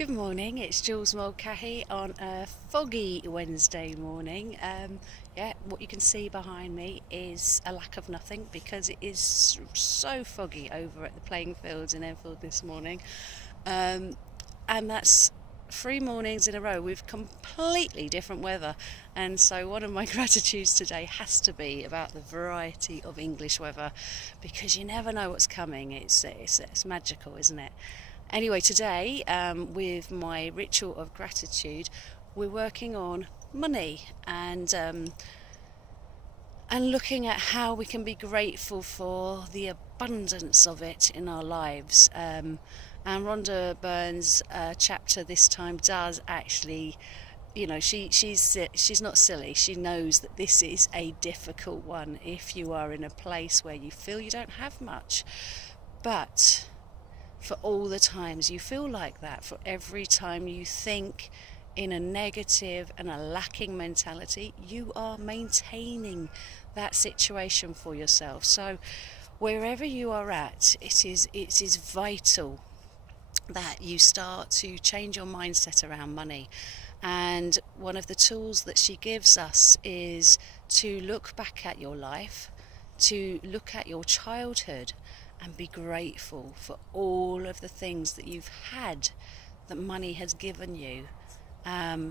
Good morning, it's Jules Mulcahy on a foggy Wednesday morning. What you can see behind me is a lack of nothing because it is so foggy over at the playing fields in Enfield this morning. And that's 3 mornings in a row with completely different weather. And so, one of my gratitudes today has to be about the variety of English weather because you never know what's coming. It's magical, isn't it? Anyway, today, with my ritual of gratitude, we're working on money and looking at how we can be grateful for the abundance of it in our lives. And Rhonda Byrne's chapter this time does actually, she's not silly. She knows that this is a difficult one if you are in a place where you feel you don't have much, but for all the times you feel like that, for every time you think in a negative and a lacking mentality, you are maintaining that situation for yourself. So wherever you are at, it is vital that you start to change your mindset around money. And one of the tools that she gives us is to look back at your life, to look at your childhood and be grateful for all of the things that you've had that money has given you.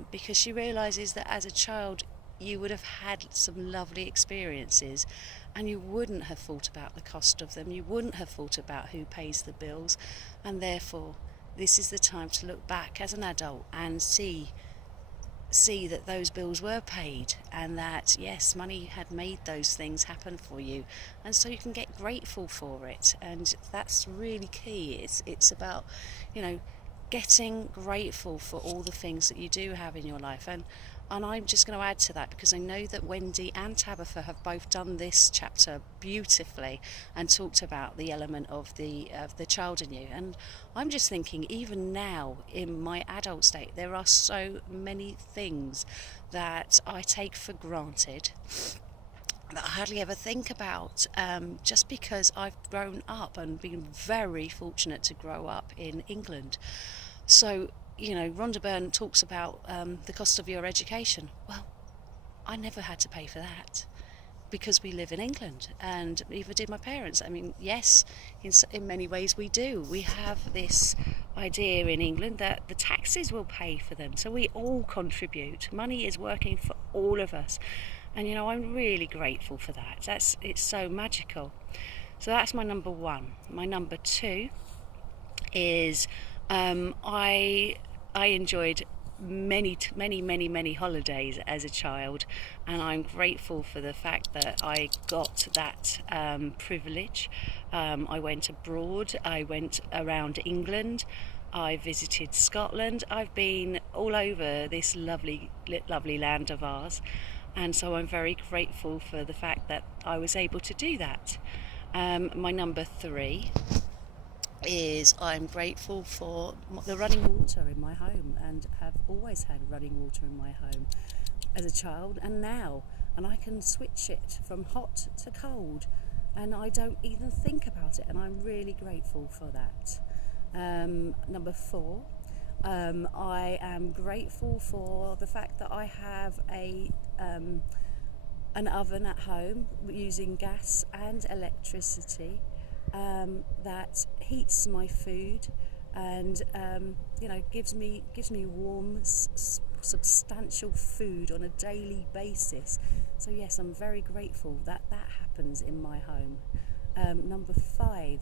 Because she realizes that as a child you would have had some lovely experiences and you wouldn't have thought about the cost of them, you wouldn't have thought about who pays the bills, and therefore this is the time to look back as an adult and see that those bills were paid and that yes, money had made those things happen for you, and so you can get grateful for it. And that's really key. It's about getting grateful for all the things that you do have in your life. And I'm just going to add to that because I know that Wendy and Tabitha have both done this chapter beautifully and talked about the element of the child in you. And I'm just thinking, even now in my adult state, there are so many things that I take for granted that I hardly ever think about, just because I've grown up and been very fortunate to grow up in England. So, Rhonda Byrne talks about the cost of your education. Well, I never had to pay for that because we live in England, and neither did my parents. I mean, yes, in many ways we do. We have this idea in England that the taxes will pay for them, so we all contribute. Money is working for all of us, and I'm really grateful for that. It's so magical. So that's my number one. My number two is I enjoyed many holidays as a child, and I'm grateful for the fact that I got that privilege. I went abroad, I went around England, I visited Scotland, I've been all over this lovely land of ours, and so I'm very grateful for the fact that I was able to do that. My number three is I'm grateful for the running water in my home, and have always had running water in my home as a child and now, and I can switch it from hot to cold and I don't even think about it, and I'm really grateful for that. Number four, I am grateful for the fact that I have an oven at home using gas and electricity, that heats my food and gives me warm, substantial food on a daily basis. So yes, I'm very grateful that happens in my home. Number five,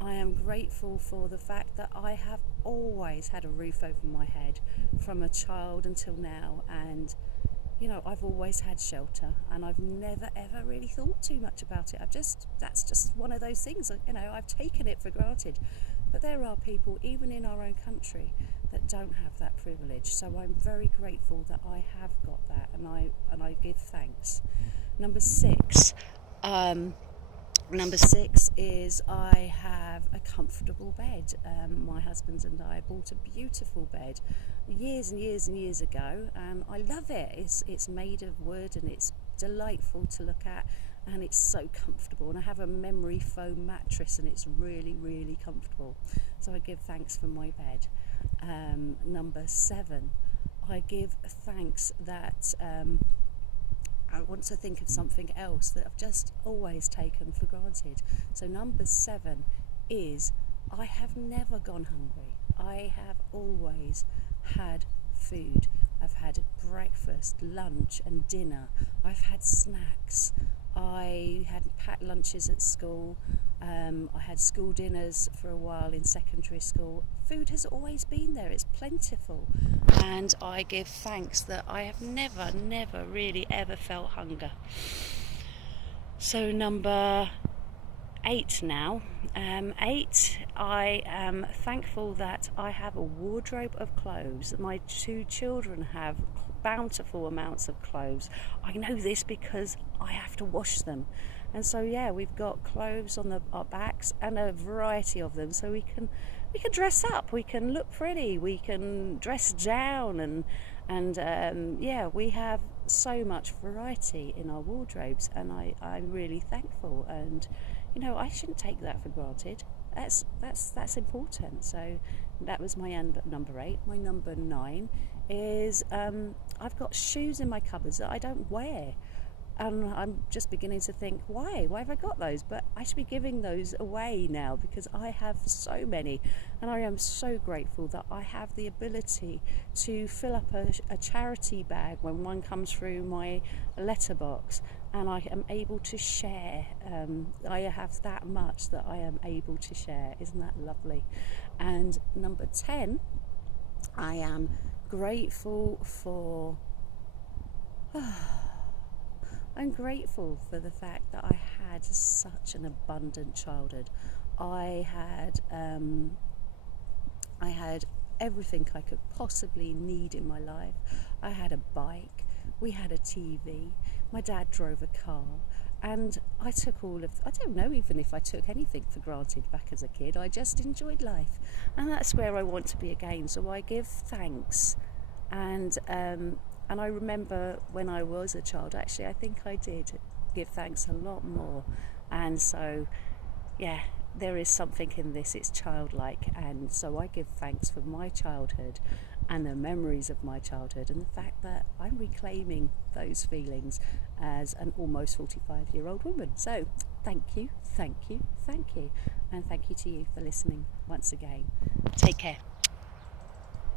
I am grateful for the fact that I have always had a roof over my head from a child until now, and I've always had shelter, and I've never ever really thought too much about it. That's just one of those things, I've taken it for granted. But there are people, even in our own country, that don't have that privilege. So I'm very grateful that I have got that, and I give thanks. Number six is I have a comfortable bed. My husband and I bought a beautiful bed years and years ago, and I love it. It's made of wood and it's delightful to look at, and it's so comfortable. And I have a memory foam mattress, and it's really comfortable. So I give thanks for my bed. Number 7, I give thanks that I want to think of something else that I've just always taken for granted. So number 7 is I have never gone hungry. I have always had food. I've had breakfast, lunch and dinner. I've had snacks. I had packed lunches at school. I had school dinners for a while in secondary school. Food has always been there. It's plentiful. And I give thanks that I have never really ever felt hunger. So number 8 now. 8, I am thankful that I have a wardrobe of clothes. My 2 children have bountiful amounts of clothes. I know this because I have to wash them. And so yeah, we've got clothes on our backs and a variety of them, so we can dress up, we can look pretty, we can dress down, and yeah, we have so much variety in our wardrobes, and I'm really thankful. And you know, I shouldn't take that for granted. That's important. So that was my number 8. My number 9 is I've got shoes in my cupboards that I don't wear. And I'm just beginning to think, why have I got those? But I should be giving those away now because I have so many, and I am so grateful that I have the ability to fill up a charity bag when one comes through my letterbox, and I am able to share. I have that much that I am able to share. Isn't that lovely? And number 10, I am grateful for... I'm grateful for the fact that I had such an abundant childhood. I had everything I could possibly need in my life. I had a bike, we had a TV, my dad drove a car, and I don't know even if I took anything for granted back as a kid. I just enjoyed life, and that's where I want to be again. So I give thanks. And I remember when I was a child, actually, I think I did give thanks a lot more. And so, yeah, there is something in this, it's childlike. And so I give thanks for my childhood and the memories of my childhood, and the fact that I'm reclaiming those feelings as an almost 45-year-old woman. So thank you. And thank you to you for listening once again. Take care.